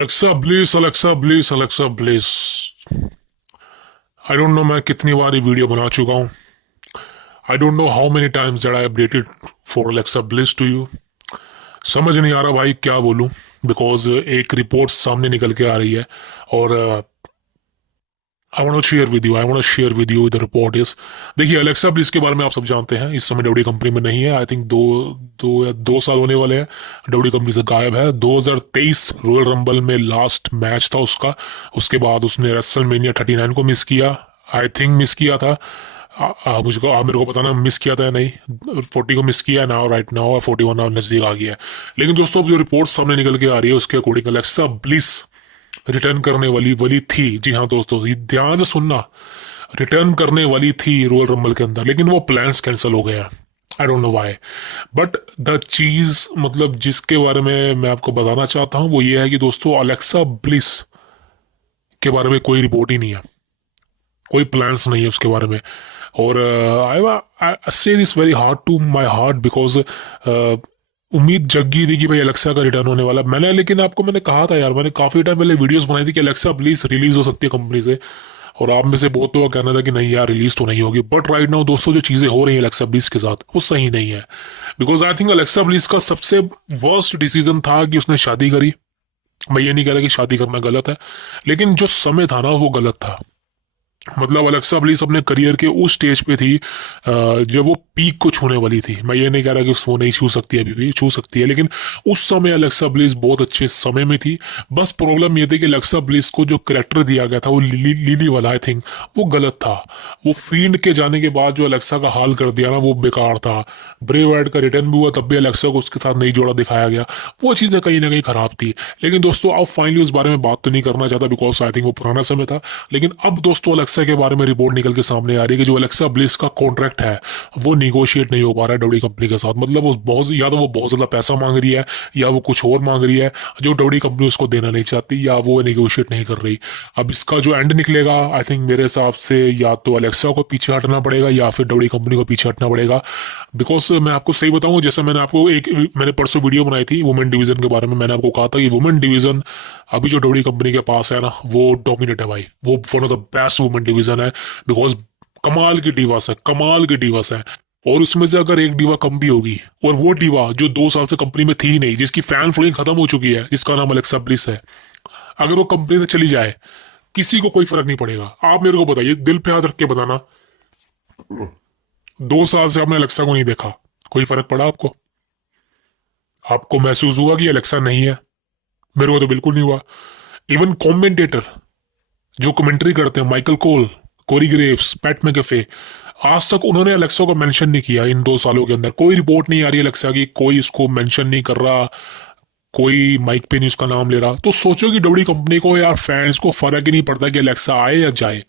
Alexa please Alexa please. I don't know मैं कितनी बार ये वीडियो बना चुका हूँ। I don't know how many times that I updated for Alexa please to you. समझ नहीं आ रहा भाई क्या बोलूँ, बिकॉज एक रिपोर्ट सामने निकल के आ रही है और I want share with you the report is. देखिए, अलेक्सा ब्लिस के बारे में आप सब जानते हैं, इस समय डब्ल्यू कंपनी में नहीं है। आई थिंक दो साल होने वाले हैं डब्ल्यू कंपनी से गायब है। 2023 रॉयल रंबल में लास्ट मैच था उसका। उसके बाद उसने रेसलमेनिया 39 को मिस किया। आई थिंक मिस किया था। मुझको आप मेरे को पता ना मिस किया था या नहीं। 40 को मिस किया ना, राइट नाउ 41 नाउ नजदीक आ गया है। लेकिन दोस्तों, अब जो रिपोर्ट सामने निकल के आ रही है उसके अकॉर्डिंग अलेक्सा ब्लिस रिटर्न करने वाली वाली थी। जी हाँ दोस्तों, ये ध्यान से सुनना, रिटर्न करने वाली थी रॉयल रंबल के अंदर, लेकिन वो प्लान्स कैंसिल हो गए हैं। आई don't know why, but the चीज मतलब जिसके बारे में मैं आपको बताना चाहता हूँ वो ये है कि दोस्तों, अलेक्सा ब्लिस के बारे में कोई रिपोर्ट ही नहीं है, कोई प्लान्स नहीं है उसके बारे में। और I say this very hard to my heart, because उम्मीद जगी थी कि भाई अलेक्सा का रिटर्न होने वाला। लेकिन आपको मैंने कहा था यार, मैंने काफी टाइम पहले वीडियोस बनाई थी कि अलेक्सा प्लीज रिलीज हो सकती है कंपनी से, और आप में से बहुत लोगों का कहना था कि नहीं यार रिलीज तो नहीं होगी। बट राइट नाउ दोस्तों, जो चीजें हो रही हैं अलेक्सा ब्लिस के साथ वो सही नहीं है। Because I think Alexa bliss का सबसे वर्स्ट डिसीजन था कि उसने शादी करी। मैं ये नहीं कह रहा कि शादी करना गलत है, लेकिन जो समय था ना वो गलत था। मतलब अलेक्सा ब्लिस अपने करियर के उस स्टेज पे थी जब वो पीक को छूने वाली थी। मैं ये नहीं कह रहा कि वो नहीं छू सकती, अभी भी छू सकती है, लेकिन उस समय अलेक्सा ब्लिस बहुत अच्छे समय में थी। बस प्रॉब्लम ये थी कि अलेक्सा ब्लिस को जो करेक्टर दिया गया था वो लिली वाला, आई थिंक वो गलत था। वो फील्ड के जाने के बाद जो अलेक्सा का हाल कर दिया ना वो बेकार था। ब्रे वाइट का रिटर्न भी हुआ तब भी अलेक्सा को उसके साथ नहीं जोड़ा दिखाया गया, वो चीज़ें कहीं ना कहीं खराब थी। लेकिन दोस्तों, अब फाइनली उस बारे में बात तो नहीं करना चाहता, बिकॉज आई थिंक वो पुराना समय था। लेकिन अब दोस्तों, अलेक्सा के बारे में रिपोर्ट निकल के सामने आ रही है कि जो अलेक्सा ब्लिस का कॉन्ट्रैक्ट है वो निगोशिएट नहीं हो पा रहा है डब्ल्यू कंपनी के साथ। मतलब वो बहुत, या तो वो बहुत ज्यादा पैसा मांग रही है या वो कुछ और मांग रही है जो डब्ल्यू कंपनी उसको देना नहीं चाहती, या वो निगोशिएट नहीं कर रही। अब इसका जो एंड निकलेगा, आई थिंक मेरे हिसाब से या तो अलेक्सा को पीछे हटना पड़ेगा या फिर डब्ल्यू कंपनी को पीछे हटना पड़ेगा। बिकॉज मैं आपको सही बताऊं, जैसे मैंने परसों वीडियो बनाई थी वुमेन डिवीजन के बारे में। मैंने आपको कहा था कि वुमेन डिवीजन अभी जो डब्ल्यू कंपनी के पास है ना वो डोमिनेट है भाई, वो one of the best women division है। बिकॉज कमाल की डिवास है, कमाल की डिवास है। और उसमें से अगर एक डीवा कम भी होगी, और वो डीवा जो 2 साल से कंपनी में थी ही नहीं, जिसकी फैन फॉलोइंग खत्म हो चुकी है, जिसका नाम अलेक्सा ब्लिस है, अगर वो कंपनी से चली जाए किसी को कोई फर्क नहीं पड़ेगा। आप मेरे को बताइए, दिल पे हाथ रख के बताना, 2 साल से आपने अलेक्सा को नहीं देखा, कोई फर्क पड़ा आपको? आपको महसूस हुआ कि अलेक्सा नहीं है? मेरे को तो बिल्कुल नहीं हुआ। इवन कमेंटेटर जो कमेंट्री करते हैं, माइकल कोल, कोरी ग्रेव्स, पैट मैकेफे, आज तक उन्होंने अलेक्सा को मेंशन नहीं किया। इन 2 सालों के अंदर कोई रिपोर्ट नहीं आ रही अलेक्सा की, कोई इसको मेंशन नहीं कर रहा, कोई माइक पे नहीं उसका नाम ले रहा। तो सोचो कि डब्ल्यू कंपनी को या फैंस को फर्क ही नहीं पड़ता कि अलेक्सा आए या जाए।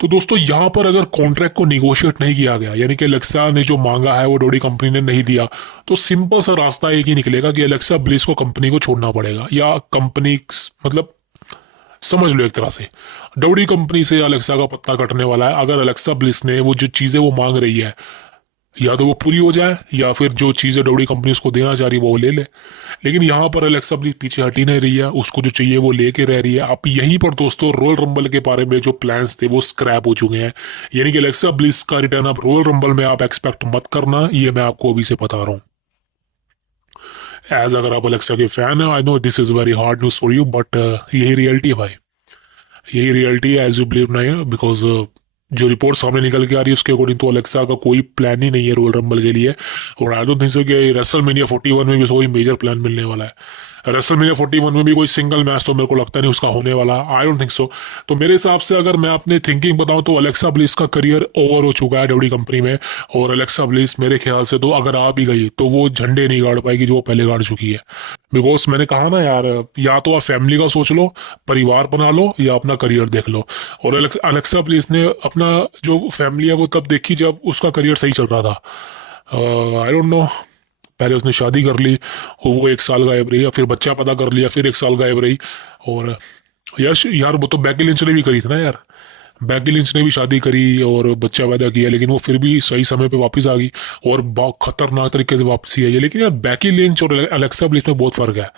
तो दोस्तों, यहां पर अगर कॉन्ट्रैक्ट को निगोशिएट नहीं किया गया, यानी कि अलेक्सा ने जो मांगा है वो डब्ल्यू कंपनी ने नहीं दिया, तो सिंपल सा रास्ता एक ही निकलेगा कि अलेक्सा ब्लिस को कंपनी को छोड़ना पड़ेगा, या कंपनी, मतलब समझ लो एक तरह से डब्ल्यू कंपनी से अलेक्सा का पत्ता कटने वाला है। अगर अलेक्सा ब्लिस ने वो जो चीजें वो मांग रही है या तो वो पूरी हो जाए, या फिर जो चीजें डब्ल्यू कंपनी उसको देना चाह रही है वो ले ले। लेकिन यहाँ पर अलेक्सा ब्लिस पीछे हटी नहीं रही है, उसको जो चाहिए वो लेके रह रही है। अब यहीं पर दोस्तों, रॉयल रंबल के बारे में जो प्लान्स थे वो स्क्रैप हो चुके हैं। यानी कि अलेक्सा ब्लिस का रिटर्न अब रॉयल रंबल में आप एक्सपेक्ट मत करना, ये मैं आपको अभी से बता रहा हूँ। एज अगर आप अलेक्सा के फैन है, I know this is very hard news for you, but यही रियलिटी है भाई, यही रियलिटी है, एज यू बिलीव नहीं है। बिकॉज जो रिपोर्ट सामने निकल के आ रही है उसके अकॉर्डिंग तो अलेक्सा का कोई प्लान ही नहीं है रॉयल रंबल के लिए। और आई डोंट थिंक सो कि रेसलमेनिया 41 में भी कोई मेजर प्लान मिलने वाला है। रेसलमेनिया 41 में भी कोई सिंगल मैच तो मेरे को लगता नहीं उसका होने वाला, आई डोंट थिंक सो। तो मेरे हिसाब से अगर मैं अपनी थिंकिंग बताऊं तो अलेक्सा ब्लिस का करियर ओवर हो चुका है डब्ल्यू कंपनी में। और अलेक्सा ब्लिस मेरे ख्याल से तो अगर आ भी गई तो वो झंडे नहीं गाड़ पाएगी जो वो पहले गाड़ चुकी है। बिकॉज मैंने कहा ना यार, या तो आप फैमिली का सोच लो, परिवार बना लो, या अपना करियर देख लो। और अलेक्सा ब्लिस ने अपना जो फैमिली है वो तब देखी जब उसका करियर सही चल रहा था। आई डोंट नो, पहले उसने शादी कर ली और वो 1 साल गायब रही, या फिर बच्चा पैदा कर लिया फिर 1 साल गायब रही। और यश यार, वो तो बैकी लिंच ने भी करी थी ना यार, बैकी लिंच ने भी शादी करी और बच्चा पैदा किया, लेकिन वो फिर भी सही समय पे वापस आ गई और बहुत खतरनाक तरीके से वापसी आई है। लेकिन यार बैकी लिंच और अलेक्सा ब्लिस में बहुत फर्क है।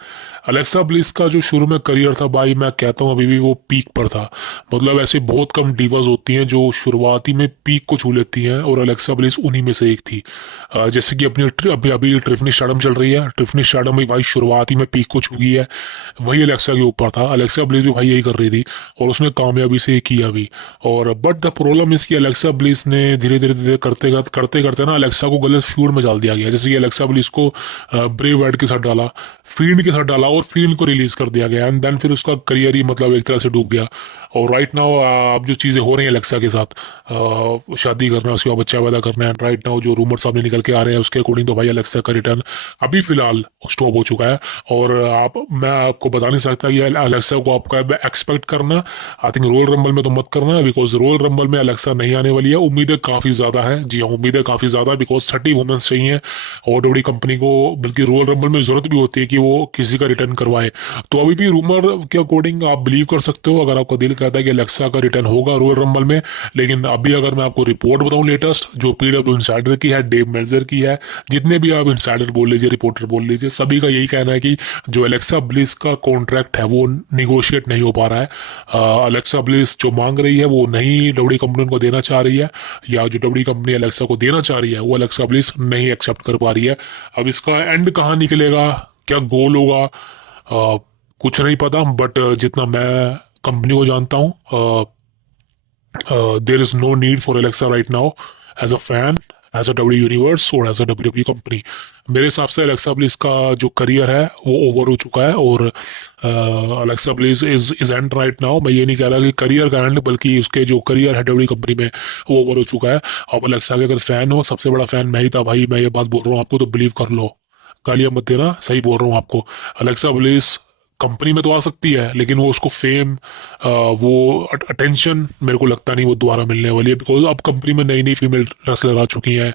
अलेक्सा ब्लिस का जो शुरू में करियर था भाई, मैं कहता हूँ अभी भी वो पीक पर था। मतलब ऐसे बहुत कम डिवास होती हैं जो शुरुआती में पीक को छू लेती हैं, और अलेक्सा ब्लिस उन्हीं में से एक थी। जैसे कि अभी अभी ट्रिफनी स्टारडम चल रही है, ट्रिफनी स्टारडम भी भाई शुरुआती में पीक को छू गई है, वही अलेक्सा के ऊपर था। अलेक्सा ब्लिस भी भाई यही कर रही थी और उसने कामयाबी से किया भी। और बट द प्रॉब्लम इसकी अलेक्सा ब्लिस ने धीरे धीरे धीरे करते करते ना अलेक्सा को गलत फ्यूड में डाल दिया गया। जैसे कि अलेक्सा ब्लिस को ब्रे वाइट के साथ डाला, फील्ड के साथ डाला और फील्ड को रिलीज कर दिया गया, एंड देन फिर उसका करियर ही मतलब एक तरह से डूब गया। और राइट नाउ अब जो चीज़ें हो रही हैं अलेक्सा के साथ, शादी करना, उसके बाद बच्चा पैदा करना है, राइट नाउ जो रूमर सामने निकल के आ रहे हैं उसके अकॉर्डिंग तो भाई अलेक्सा का रिटर्न अभी फिलहाल स्टॉप हो चुका है। और मैं आपको बता नहीं सकता कि अलेक्सा को आपका एक्सपेक्ट करना, आई थिंक रोयल रंबल में तो मत करना, बिकॉज रोयल रंबल में अलेक्सा नहीं आने वाली है। उम्मीदें काफ़ी ज़्यादा हैं, जी हाँ उम्मीदें काफ़ी ज़्यादा, बिकॉज 30 वुमेन्स चाहिए और डब्ल्यूडब्ल्यूई कंपनी को, बल्कि रोयल रंबल में ज़रूरत भी होती है कि वो किसी का रिटर्न करवाए। तो अभी भी रूमर के अकॉर्डिंग आप बिलीव कर सकते हो अगर आपका दिल कहता है कि अलेक्सा का रिटर्न होगा रोयल रंबल में। लेकिन अभी अगर मैं आपको रिपोर्ट बताऊं लेटेस्ट जो पीडब्ल्यू इंसाइडर की है, डेव मेल्जर की है, जितने भी आप इंसाइडर बोल लीजिए, रिपोर्टर बोल लीजिए, सभी का यही कहना है कि जो अलेक्सा ब्लिस का कॉन्ट्रैक्ट है वो निगोशिएट नहीं हो पा रहा है। अलेक्सा ब्लिस जो मांग रही है वो नहीं डब्ल्यूडब्ल्यूई कंपनी उनको देना चाह रही है, या जो डब्ल्यूडब्ल्यूई कंपनी अलेक्सा को देना चाह रही है वो अलेक्सा ब्लिस नहीं एक्सेप्ट कर पा रही है। अब इसका एंड कहाँ निकलेगा, क्या गोल होगा, कुछ नहीं पता। बट जितना मैं कंपनी को जानता हूँ, there is no need for Alexa right now as a fan, as a W universe और एज अ डब्ल्यू कंपनी। मेरे हिसाब से अलेक्सा ब्लिस का जो करियर है वो ओवर हो चुका है, और Alexa bliss is and right now. मैं ये नहीं कह रहा कि करियर का एंड, बल्कि उसके जो करियर है डब्ल्यू कंपनी में वो ओवर हो चुका है। अब अलेक्सा के अगर फैन हो, सबसे बड़ा फैन मैं ही था भाई, मैं ये बात बोल रहा हूँ आपको, तो बिलीव कर लो, गालियां मत देना, सही बोल रहा हूँ आपको। अलेक्सा ब्लिस कंपनी में तो आ सकती है, लेकिन वो उसको फेम, वो अटेंशन मेरे को लगता नहीं वो दोबारा मिलने वाली है, बिकॉज अब कंपनी में नई नई फीमेल रेसलर आ चुकी हैं,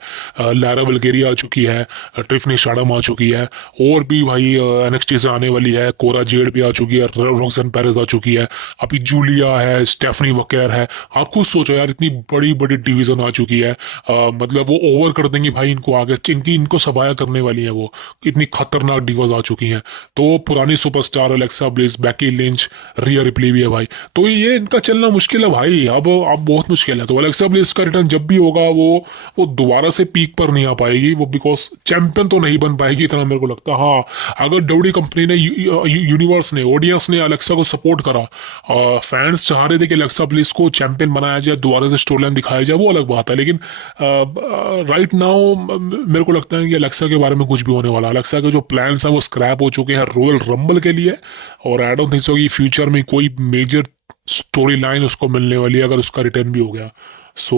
लारा वल्गेरिया आ चुकी है, ट्रिफनी स्टारडम आ चुकी है, और भी भाई एनएक्सटी से आने वाली है, कोरा जेड भी आ चुकी है, रॉक्सन पेरेज आ चुकी है, अभी जूलिया है, स्टेफनी वकेर है। आप खुद सोचो यार, इतनी बड़ी बड़ी डिवीजन आ चुकी है, मतलब वो ओवर कर देंगी भाई इनको आगे, इनको सफाया करने वाली है वो, इतनी खतरनाक डिवोज आ चुकी हैं। तो पुरानी superstar Alexa bliss, Becky Lynch, रिया रिप्ली भी है भाई, तो ये इनका चलना मुश्किल है भाई, अब बहुत मुश्किल है। तो अलेक्सा ब्लिस का रिटर्न जब भी होगा वो दोबारा से पीक पर नहीं आ पाएगी वो, बिकॉज चैंपियन तो नहीं बन पाएगी इतना मेरे को लगता है। हाँ, अगर डब्ल्यूडब्ल्यूई कंपनी ने, यूनिवर्स ने, ऑडियंस ने अलेक्सा को सपोर्ट करा, फैंस चाह रहे थे कि अलेक्सा ब्लिस को चैंपियन बनाया जाए, दोबारा से स्टोरी लाइन दिखाया जाए, वो अलग बात है। लेकिन राइट नाउ मेरे को लगता है कि अलेक्सा के बारे में कुछ भी होने वाला, अलेक्सा के जो प्लान्स हैं वो स्क्रैप हो चुके हैं रोयल रंबल के लिए, और आई डोंट थिंक सो कि फ्यूचर में कोई मेजर स्टोरी लाइन उसको मिलने वाली है अगर उसका रिटर्न भी हो गया। सो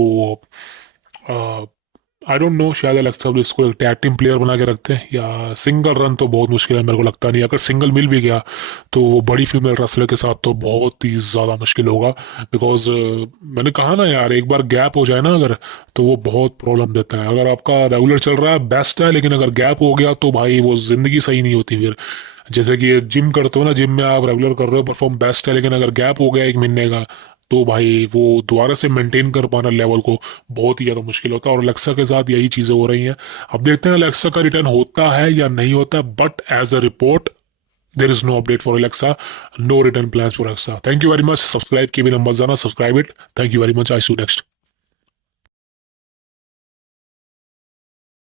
आई डोंट नो, शायद अलेक्सा ब्लिस को एक टैग टीम प्लेयर बना के रखते हैं, या सिंगल रन तो बहुत मुश्किल है, मेरे को लगता नहीं। अगर सिंगल मिल भी गया तो वो बड़ी फीमेल रेसलर के साथ तो बहुत ही ज़्यादा मुश्किल होगा, बिकॉज मैंने कहा ना यार, एक बार गैप हो जाए ना अगर, तो वो बहुत प्रॉब्लम देता है। अगर आपका रेगुलर चल रहा है बेस्ट है, लेकिन अगर गैप हो गया तो भाई वो ज़िंदगी सही नहीं होती फिर। जैसे कि जिम करते हो ना, जिम में आप रेगुलर कर रहे हो, परफॉर्म बेस्ट है, लेकिन अगर गैप हो गया 1 महीने का, तो भाई वो दोबारा से मेंटेन कर पाना लेवल को बहुत ही ज़्यादा मुश्किल होता है। और अलेक्सा के साथ यही चीज़ें हो रही हैं। अब देखते हैं अलेक्सा का रिटर्न होता है या नहीं होता, but as a report there is no update for Alexa, no return plans for Alexa. Thank you very much. Subscribe किए बिना मत जाना, subscribe it. Thank you very much. I see you next.